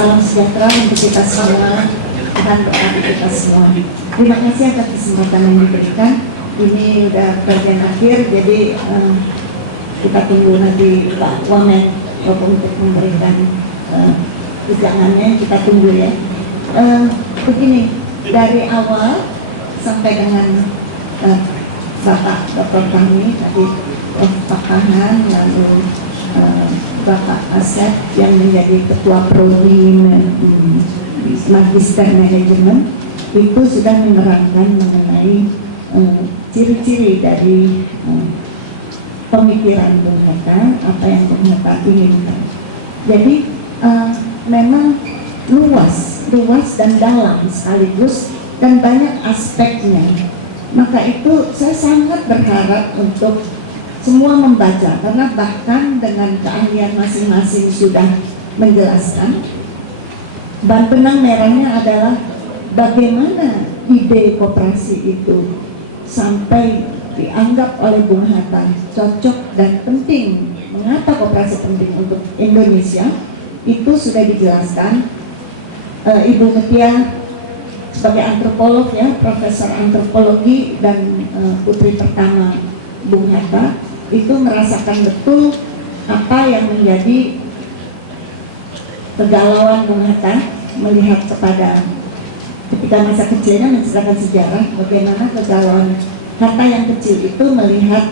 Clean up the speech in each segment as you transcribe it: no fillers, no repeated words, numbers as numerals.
Salam sejahtera untuk kita semua dan berkati kita semua. Terima kasih atas kesempatan yang diberikan. Ini udah bagian akhir, jadi kita tunggu nanti Pak Wamen untuk memberikan ujangannya. Kita tunggu ya. Begini, dari awal sampai dengan Bapak kami tadi Pak Kahan, lalu Bapak Asep yang menjadi Ketua Prodi Magister Manajemen, itu sudah menerangkan mengenai ciri-ciri dari pemikiran Bung Hatta, apa yang Bung Hatta inginkan. Jadi memang luas dan dalam sekaligus dan banyak aspeknya. Maka itu saya sangat berharap untuk semua membaca, karena bahkan dengan keahlian masing-masing sudah menjelaskan. Bahan benang merahnya adalah bagaimana ide koperasi itu sampai dianggap oleh Bung Hatta cocok dan penting. Mengapa koperasi penting untuk Indonesia, itu sudah dijelaskan. Ibu Mutia sebagai antropolog ya, profesor antropologi dan putri pertama Bung Hatta, itu merasakan betul apa yang menjadi kegalauan Bung Hatta melihat kepada ketika masa kecilnya menceritakan sejarah bagaimana kegalauan Hatta yang kecil itu melihat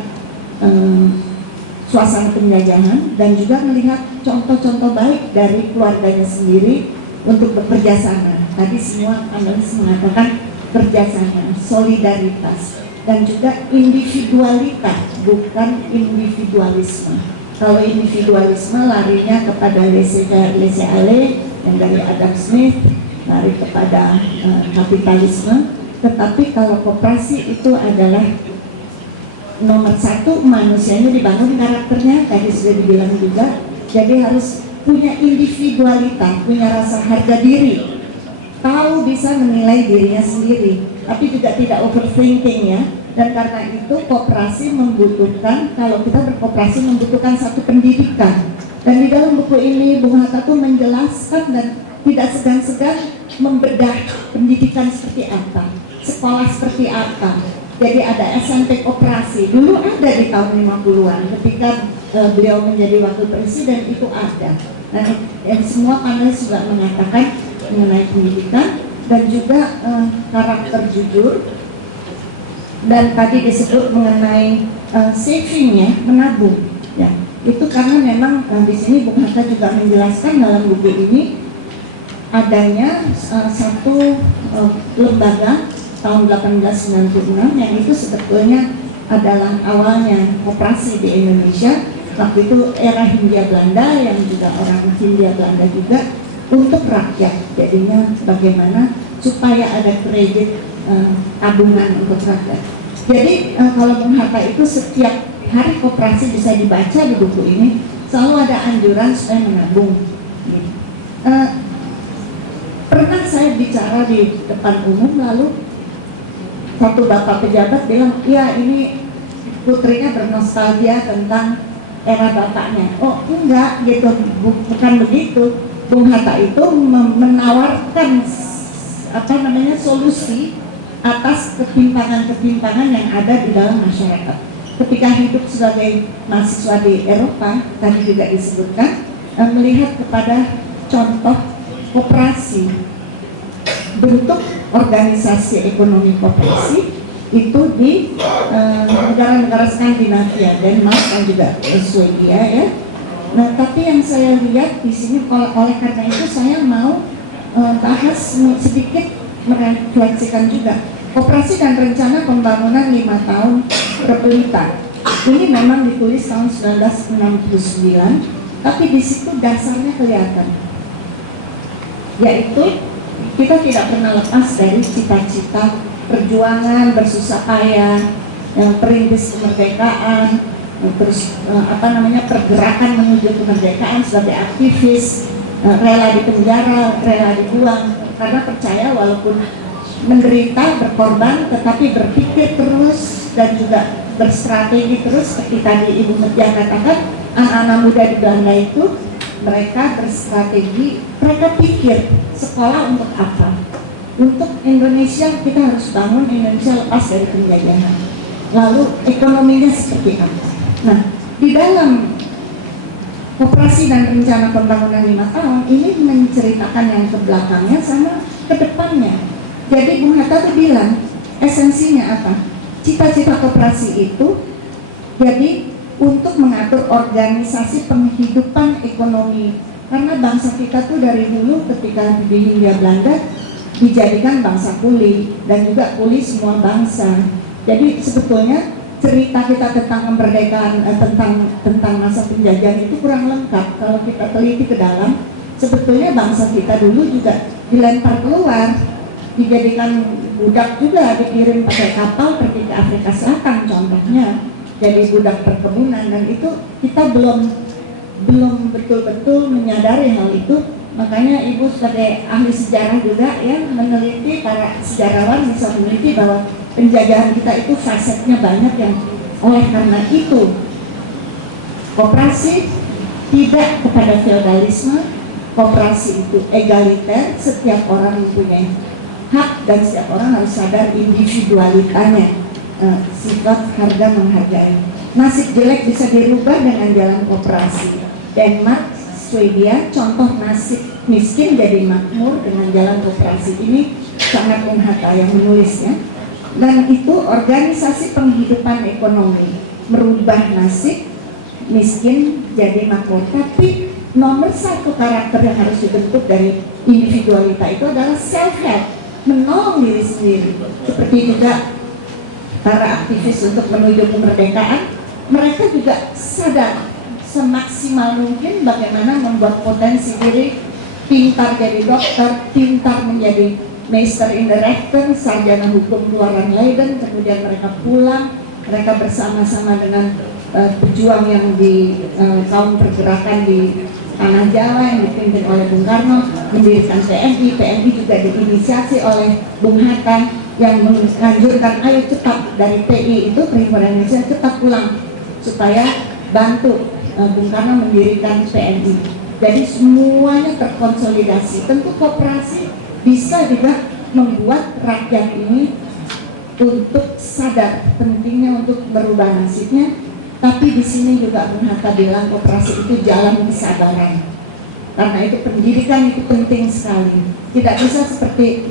suasana penjajahan dan juga melihat contoh-contoh baik dari keluarganya sendiri untuk bekerja sama. Tadi semua analis mengatakan kerjasama, solidaritas, dan juga individualitas, bukan individualisme. Kalau individualisme larinya kepada laissez-aller yang dari Adam Smith, lari kepada kapitalisme. Tetapi kalau koperasi itu adalah nomor satu, manusianya dibangun karakternya, tadi sudah dibilang juga. Jadi harus punya individualitas, punya rasa harga diri, tahu bisa menilai dirinya sendiri, tapi juga tidak overthinking ya. Dan karena itu koperasi membutuhkan, kalau kita berkoperasi membutuhkan satu pendidikan. Dan di dalam buku ini Bung Hatta tuh menjelaskan dan tidak segan-segan membedah pendidikan seperti apa, sekolah seperti apa. Jadi ada SMP koperasi, dulu ada di tahun 50-an ketika beliau menjadi wakil presiden, itu ada. Nah, semua panelis juga mengatakan mengenai pendidikan dan juga karakter jujur, dan tadi disebut mengenai savingnya, menabung ya. Itu karena memang di sini Bung Hatta juga menjelaskan dalam buku ini adanya satu lembaga tahun 1896 yang itu sebetulnya adalah awalnya koperasi di Indonesia. Waktu itu era Hindia Belanda, yang juga orang Hindia Belanda juga, untuk rakyat. Jadinya bagaimana supaya ada kredit tabungan untuk rakyat. Jadi kalau Bung Hatta itu setiap hari koperasi bisa dibaca di buku ini, selalu ada anjuran supaya menabung. Pernah saya bicara di depan umum, lalu satu bapak pejabat bilang, ya ini putrinya bernostalgia tentang era bapaknya. Oh enggak gitu, bukan begitu. Bung Hatta itu menawarkan solusi atas ketimpangan-ketimpangan yang ada di dalam masyarakat. Ketika hidup sebagai mahasiswa di Eropa, tadi juga disebutkan, melihat kepada contoh koperasi, bentuk organisasi ekonomi koperasi itu di negara-negara Skandinavia, Denmark dan juga Swedia ya. Nah, tapi yang saya lihat di sini oleh karena itu saya mau bahas sedikit, merefleksikan juga koperasi dan rencana pembangunan 5 tahun Repelita. Ini memang ditulis tahun 1969, tapi di situ dasarnya kelihatan, yaitu kita tidak pernah lepas dari cita-cita perjuangan bersusah payah, perintis kemerdekaan, terus pergerakan menuju kemerdekaan sebagai aktivis, rela di penjara, rela dibuang, karena percaya walaupun menderita, berkorban, tetapi berpikir terus dan juga berstrategi terus. Seperti tadi Ibu Mutia katakan, anak-anak muda di Belanda itu mereka berstrategi, mereka pikir sekolah untuk apa? Untuk Indonesia, kita harus bangun Indonesia lepas dari penjajahan. Lalu ekonominya seperti apa? Nah, di dalam Koperasi dan Rencana Pembangunan 5 tahun ini menceritakan yang ke belakangnya sama ke depannya. Jadi Bung Hatta tuh bilang, esensinya apa? Cita-cita koperasi itu jadi untuk mengatur organisasi penghidupan ekonomi. Karena bangsa kita tuh dari dulu ketika di Hindia Belanda dijadikan bangsa kuli, dan juga kuli semua bangsa. Jadi sebetulnya cerita kita tentang kemerdekaan, tentang masa penjajahan itu kurang lengkap. Kalau kita teliti ke dalam, sebetulnya bangsa kita dulu juga dilempar keluar, dijadikan budak juga, dikirim pakai kapal pergi ke Afrika Selatan contohnya, jadi budak perkebunan. Dan itu kita belum betul-betul menyadari hal itu. Makanya Ibu sebagai ahli sejarah juga ya meneliti, para sejarawan bisa meneliti bahwa penjajahan kita itu fasetnya banyak, yang oleh karena itu koperasi tidak kepada feodalisme, koperasi itu egaliter, setiap orang mempunyai hak dan setiap orang harus sadar individualitanya, sifat harga menghargai. Nasib jelek bisa dirubah dengan jalan koperasi. Denmark, Swedia, contoh nasib miskin jadi makmur dengan jalan koperasi. Ini sangat Bung Hatta yang menulisnya. Dan itu organisasi penghidupan ekonomi, merubah nasib miskin jadi makmur. Tapi nomor satu karakter yang harus dibentuk dari individualita itu adalah self-help, menolong diri sendiri. Seperti juga para aktivis untuk menuju kemerdekaan, mereka juga sadar semaksimal mungkin bagaimana membuat potensi diri, pintar jadi dokter, pintar menjadi Meister in the Rechten, sarjana hukum keluaran Leiden. Kemudian mereka pulang, mereka bersama-sama dengan pejuang yang di kaum pergerakan di Tanah Jawa yang dipimpin oleh Bung Karno, mendirikan PNI. PNI juga diinisiasi oleh Bung Hatta yang menganjurkan ayo cepat dari PI itu, Perhimpunan Indonesia, cepat pulang supaya bantu Bung Karno mendirikan PNI. Jadi semuanya terkonsolidasi. Tentu koperasi bisa juga membuat rakyat ini untuk sadar pentingnya untuk merubah nasibnya. Tapi di sini juga Bung Hatta bilang koperasi itu jalan kesabaran. Karena itu pendidikan itu penting sekali. Tidak bisa seperti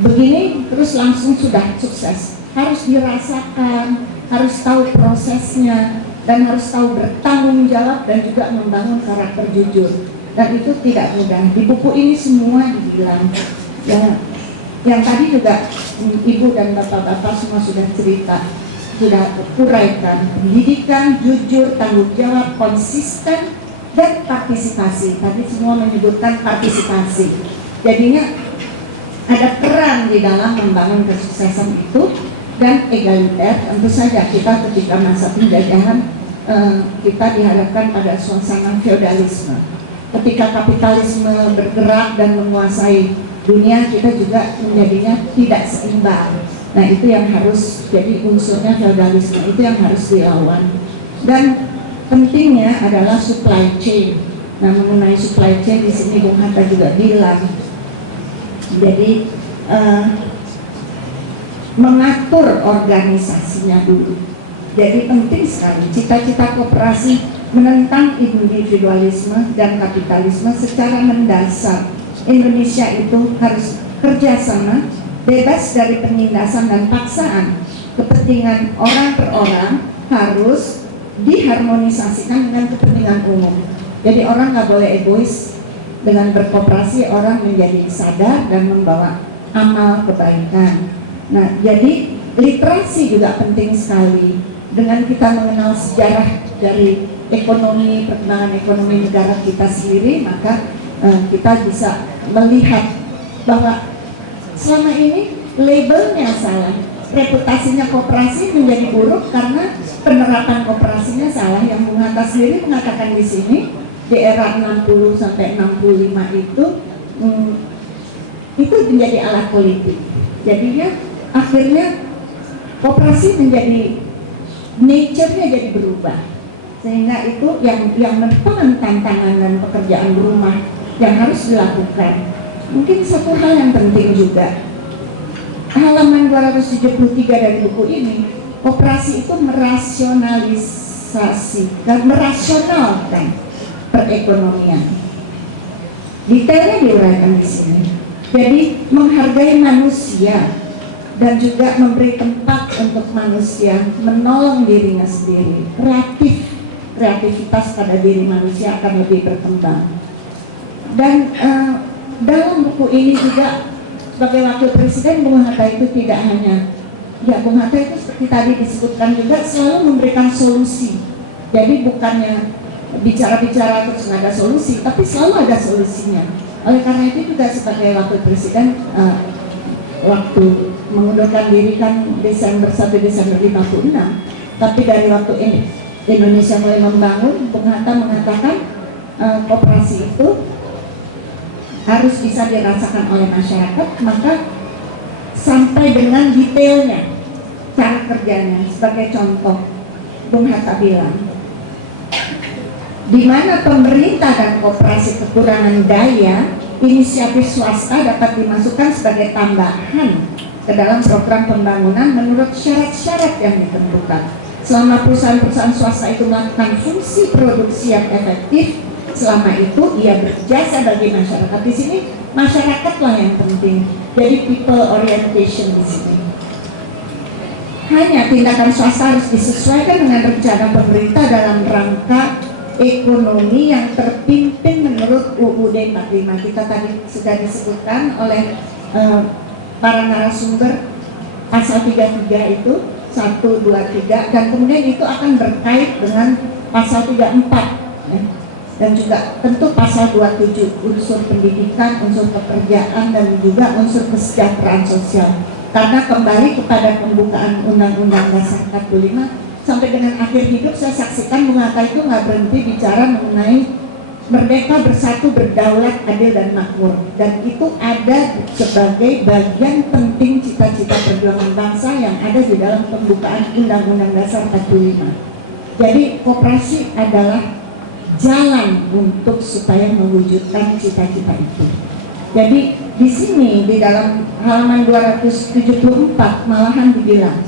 begini terus langsung sudah sukses. Harus dirasakan, harus tahu prosesnya, dan harus tahu bertanggung jawab dan juga membangun karakter jujur. Dan itu tidak mudah. Di buku ini semua dibilang. Yang tadi juga Ibu dan Bapak-bapak semua sudah cerita, sudah uraikan. Pendidikan, jujur, tanggung jawab, konsisten, dan partisipasi. Tadi semua menyebutkan partisipasi. Jadinya ada peran di dalam membangun kesuksesan itu. Dan egaliter, tentu saja kita ketika masa penjajahan kita dihadapkan pada suasana feodalisme. Ketika kapitalisme bergerak dan menguasai dunia, kita juga menjadinya tidak seimbang. Nah, itu yang harus jadi unsurnya feodalisme, itu yang harus dilawan. Dan pentingnya adalah supply chain. Nah, mengenai supply chain di sini Bung Hatta juga bilang. Jadi mengatur organisasinya dulu. Jadi penting sekali. Cita-cita koperasi menentang individualisme dan kapitalisme secara mendasar. Indonesia itu harus kerjasama, bebas dari penindasan dan paksaan. Kepentingan orang per orang harus diharmonisasikan dengan kepentingan umum. Jadi orang nggak boleh egois. Dengan berkoperasi orang menjadi sadar dan membawa amal kebaikan. Nah, jadi literasi juga penting sekali. Dengan kita mengenal sejarah dari ekonomi, perkembangan ekonomi negara kita sendiri, maka kita bisa melihat bahwa selama ini labelnya salah, reputasinya koperasi menjadi buruk karena penerapan koperasinya salah. Yang Bung Hatta sendiri mengatakan di sini di era 60 sampai 65 itu menjadi alat politik. Jadinya akhirnya koperasi menjadi nature-nya jadi berubah. Sehingga itu yang merupakan tantangan dan pekerjaan rumah yang harus dilakukan. Mungkin satu hal yang penting juga, halaman 273 dari buku ini, koperasi itu merasionalkan perekonomian. Detailnya diuraikan di sini. Jadi menghargai manusia dan juga memberi tempat untuk manusia menolong dirinya sendiri. Kreativitas pada diri manusia akan lebih berkembang. Dan dalam buku ini juga sebagai wakil presiden, Bung Hatta itu tidak hanya, ya Bung Hatta itu seperti tadi disebutkan juga selalu memberikan solusi. Jadi bukannya bicara-bicara terus nggak ada solusi, tapi selalu ada solusinya. Oleh karena itu juga sebagai wakil presiden, waktu mengundurkan diri kan Desember 1 Desember 56, tapi dari waktu ini Indonesia mulai membangun, Bung Hatta mengatakan koperasi itu harus bisa dirasakan oleh masyarakat, maka sampai dengan detailnya cara kerjanya. Sebagai contoh, Bung Hatta bilang, di mana pemerintah dan koperasi kekurangan daya, inisiatif swasta dapat dimasukkan sebagai tambahan ke dalam program pembangunan menurut syarat-syarat yang ditentukan. Selama perusahaan-perusahaan swasta itu melakukan fungsi produksi yang efektif, selama itu ia berjasa bagi masyarakat. Di sini masyarakatlah yang penting. Jadi people orientation di sini. Hanya tindakan swasta harus disesuaikan dengan rencana pemerintah dalam rangka ekonomi yang terpimpin menurut UUD 45. Kita tadi sudah disebutkan oleh para narasumber pasal 33 itu 1, 2, 3, dan kemudian itu akan berkait dengan pasal 34 ya. Dan juga tentu pasal 27, unsur pendidikan, unsur pekerjaan, dan juga unsur kesejahteraan sosial. Karena kembali kepada pembukaan Undang-Undang Dasar 45 sampai dengan akhir hidup, saya saksikan Bung Hatta itu nggak berhenti bicara mengenai merdeka, bersatu, berdaulat, adil, dan makmur. Dan itu ada sebagai bagian penting cita-cita perjuangan bangsa yang ada di dalam pembukaan Undang-Undang Dasar 45. Jadi koperasi adalah jalan untuk supaya mewujudkan cita-cita itu. Jadi di sini di dalam halaman 274 malahan dibilang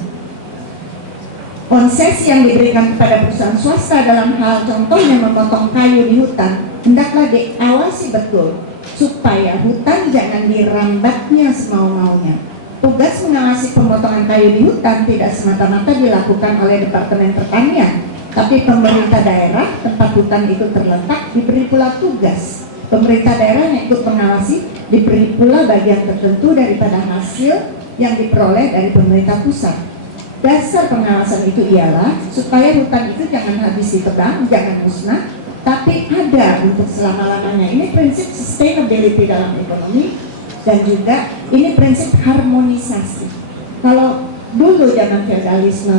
konsesi yang diberikan kepada perusahaan swasta dalam hal contohnya memotong kayu di hutan hendaklah diawasi betul supaya hutan jangan dirambatnya semau-maunya. Tugas mengawasi pemotongan kayu di hutan tidak semata-mata dilakukan oleh Departemen Pertanian, tapi pemerintah daerah tempat hutan itu terletak diberi pula tugas. Pemerintah daerah yang ikut mengawasi diberi pula bagian tertentu daripada hasil yang diperoleh dari pemerintah pusat. Dasar pengawasan itu ialah supaya hutan itu jangan habis ditebang, jangan musnah, tapi ada untuk selama-lamanya. Ini prinsip sustainability dalam ekonomi, dan juga ini prinsip harmonisasi. Kalau dulu zaman feodalisme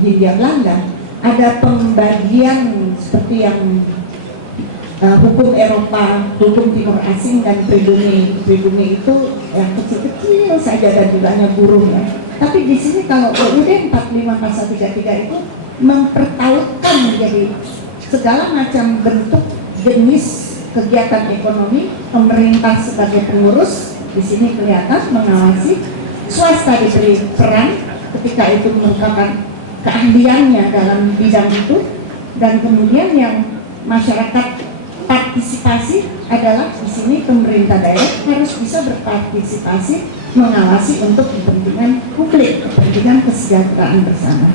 Hindia Belanda, ada pembagian seperti yang hukum Eropa, hukum Timur Asing, dan pribumi itu yang kecil-kecil saja dan jumlahnya burung ya. Tapi di sini kalau UUD 45 pasal 33 itu mempertautkan menjadi segala macam bentuk jenis kegiatan ekonomi, pemerintah sebagai pengurus di sini kelihatan mengawasi, swasta diberi peran ketika itu merupakan keahliannya dalam bidang itu, dan kemudian yang masyarakat partisipasi adalah di sini pemerintah daerah harus bisa berpartisipasi mengawasi untuk kepentingan publik, kepentingan kesejahteraan bersama.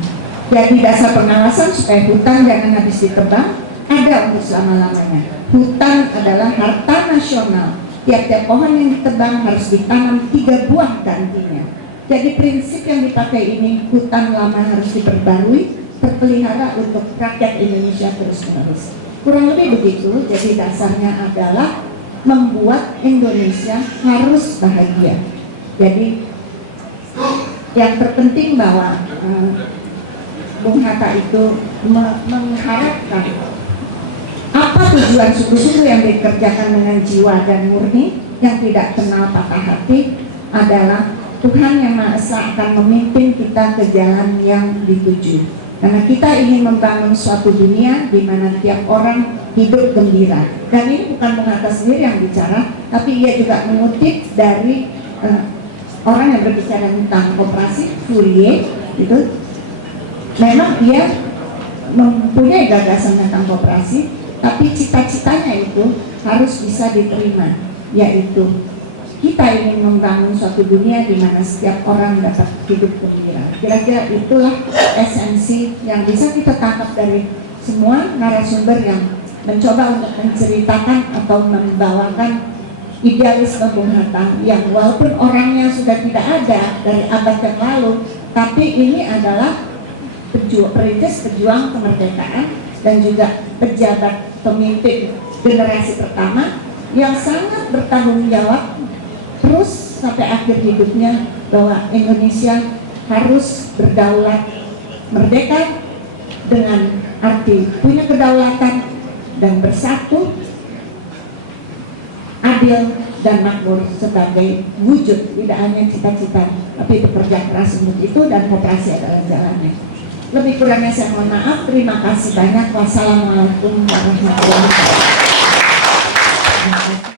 Jadi dasar pengawasan supaya hutan jangan habis ditebang ada untuk selama-lamanya. Hutan adalah harta nasional. Tiap-tiap pohon yang ditebang harus ditanam 3 buah gantinya. Jadi prinsip yang dipakai ini, hutan lama harus diperbarui, terpelihara untuk rakyat Indonesia terus-menerus. Kurang lebih begitu. Jadi dasarnya adalah membuat Indonesia harus bahagia. Jadi yang terpenting bahwa Bung Hatta itu mengharapkan apa tujuan sungguh-sungguh yang dikerjakan dengan jiwa dan murni yang tidak kenal patah hati adalah Tuhan Yang Maha Esa akan memimpin kita ke jalan yang dituju. Karena kita ingin membangun suatu dunia di mana tiap orang hidup gembira. Dan ini bukan Bung Hatta sendiri yang bicara, tapi ia juga mengutip dari orang yang berbicara tentang koperasi, Fourier, itu memang dia mempunyai gagasan tentang koperasi, tapi cita-citanya itu harus bisa diterima, yaitu kita ingin membangun suatu dunia di mana setiap orang dapat hidup gembira. Kira-kira itulah esensi yang bisa kita tangkap dari semua narasumber yang mencoba untuk menceritakan atau membawakan idealisme Bung Hatta yang walaupun orangnya sudah tidak ada dari abad yang lalu, tapi ini adalah perintis pejuang kemerdekaan dan juga pejabat pemimpin generasi pertama yang sangat bertanggung jawab terus sampai akhir hidupnya bahwa Indonesia harus berdaulat merdeka dengan arti punya kedaulatan dan bersatu, adil dan makmur sebagai wujud, tidak hanya cita-cita tapi bekerja keras untuk itu, dan koperasi adalah jalannya. Lebih kurangnya saya mohon maaf. Terima kasih banyak. Wassalamualaikum warahmatullahi wabarakatuh.